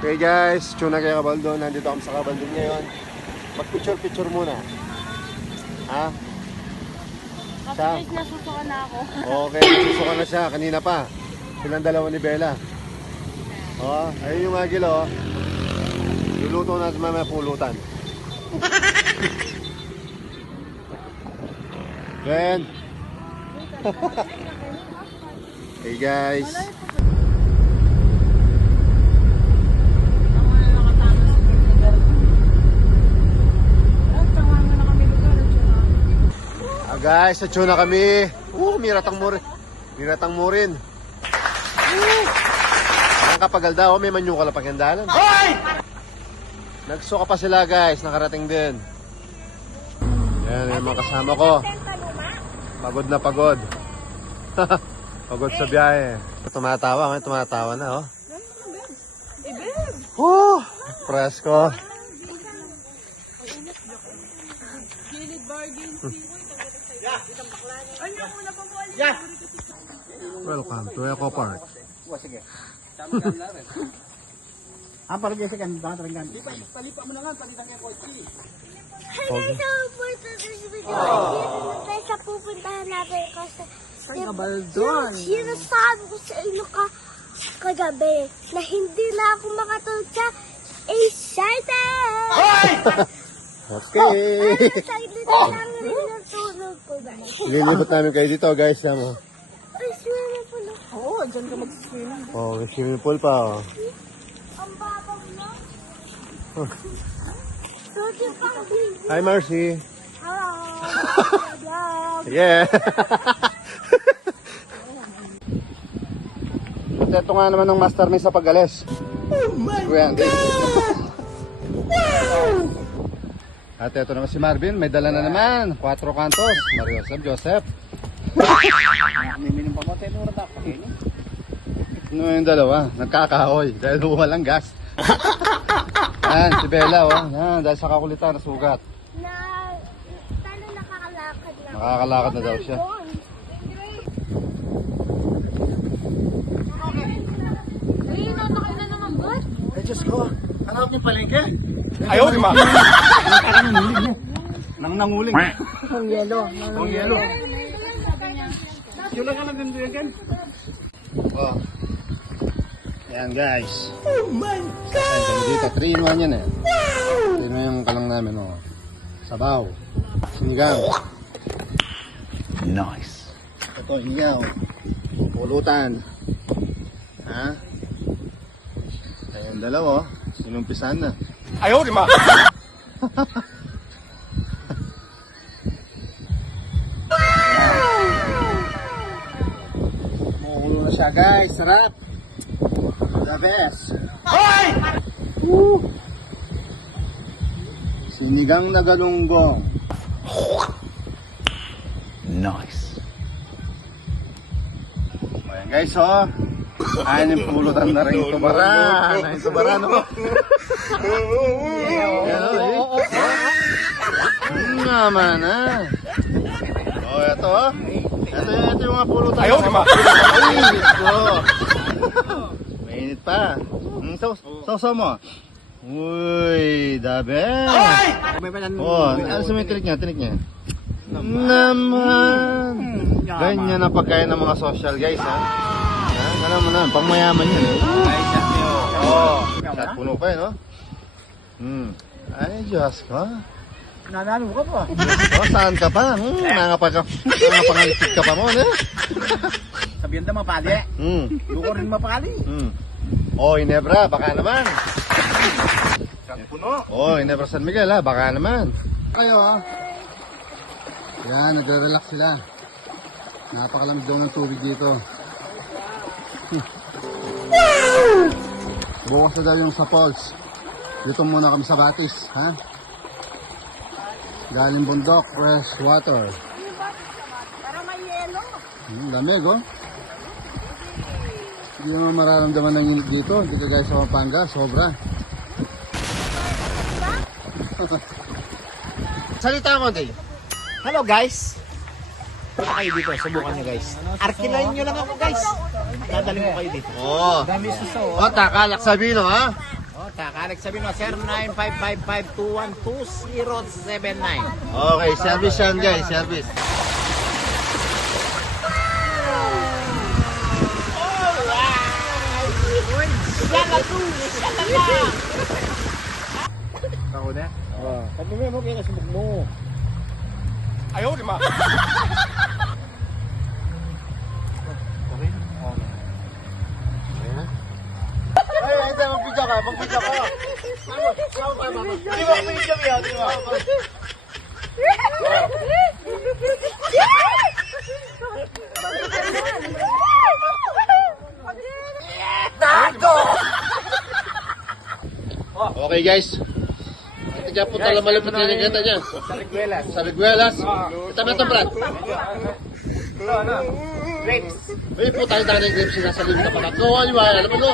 Okay guys, tuna kay Kabaldon. Nandito kami sa Kabaldon ngayon. Mag-picture muna. Ha? Kasi guys, nasusuka na ako. Okay, nasusuka na siya. Kanina pa. Silang dalawa ni Bella. Oh, ayun yung agil oh. Luluto natin mamaya pulutan. Ben. Hey guys. Guys, sa tuna kami. Miratang mo rin. Miratang mo rin. Ang kapagalda, may manyo ka lang paghandalan. Nagsuka pa sila guys, nakarating din. Yan, yung mga kasama ko. Pagod na pagod. Pagod sa biyahe. Tumatawa, may tumatawa na oh. Presko. Welcome to Eco Park. Sige. Para dyan sa ganda, talagang palipa mo na nga, palitan niya kotse. Okay. Sa pupuntahan natin kasi Kabaldon. sinasabi ko sa inyo kagabi na hindi na ako makatulog sa excited! Okay. Excited na lang rin ang tulog ko guys. Lilibot namin kayo dito guys. Yan mo. Ay, swimming pool. Oo, dyan ka mag-swimming. Oh, may swimming pool pa oh. Ang babaw na. Sorry pang baby. Hi Marcy. Hello. Yeah. At ito nga naman ng master may sa pag-alis. Kuya Andy. At ito naman si Marvin, may dala na naman. 4 kantos. Mario Joseph. Miminim pa mo, tayo nura tapos. Ano yung dalawa? Nagkakahoy dahil walang gas. Yan, si Bella oh. Yan, dahil sa kakulitan, nasugat. Paano nakakalakad na? Makakalakad na daw siya. Ay, natakay na naman, bud. Ay, Diyos ko. Hanap niyo palengke? Ayaw, di ba? Nang nanguling. Ang yelo. Ang yelo. Yun lang ka lang din yan. Oh. Ayan guys. Oh my God! Ayan dito, 3 in 1 yan eh. 3 in 1 yung kalang namin oh. Sabaw. Sinigang. Nice. Ito, hingaw. Pulutan. Ha? Ayan dalawa oh. Sinumpisan na. Ayaw, di ba? Makulo na siya guys. Sarap. The best. Hoy! Sinigang na galunggong. Nice. Ayan guys oh. Ayan yung pulutan na rin tubaran. Ayan tubaran oh. Ayan oh. Naman ah. Oh, ito oh. Ito yung mga pulutan. Ayaw, di ba? Ay, ito. Mainit pa. Sausaw mo. Uy, dabe. Oh, ano sa may tinik niya? Naman. Ganyan ang pagkain ng mga social guys ha. Alam mo na, pangmayaman yan eh. Shot puno pa eh no? Ay, Diyos ko. Nanalo ka pa. Oh, saan ka pa? Nangapangalitik ka pa mo, eh? Sabihan na mapali. Luko rin mapali. Oh, Inebra, baka naman. Isang puno. Oh, Inebra San Miguel, ha? Baka naman. Kayo, ha? Yan, nagre-relax sila. Napakalamig daw ng tubig dito. Bukas na daw yung sa falls. Dito muna kami sa Batis, ha? Galing bundok, fresh water. Para may yelo. Lamig, oh. Hindi naman mararamdaman ng init dito. Dito guys sa Pampanga, sobra. Salita mo, Tay. Hello guys. Punta kayo dito, subukan nyo guys. Arkilayin nyo lang ako guys. Dadali mo kayo dito. Oo. Dami suso. O, takalak sabihin, ha? Oh, takalag sabihin mo, 095552120079. Okay, service yan guys, service. Ako na? Oo. Sabi mo kayo kasubog mo. Ayaw, di ma. Ay, ay, mag-video ka, mag-video ka. Di ba, pinigyan mo yan, di ba? Okay guys. Ito kaya po tala malapit na yung kita niya. Sa Riguelas. Sa Riguelas. Ito ba ito, Brad? Grapes. May po tayo ng grapes na sa limit na pala. Gawa niyo ba? Alam mo no?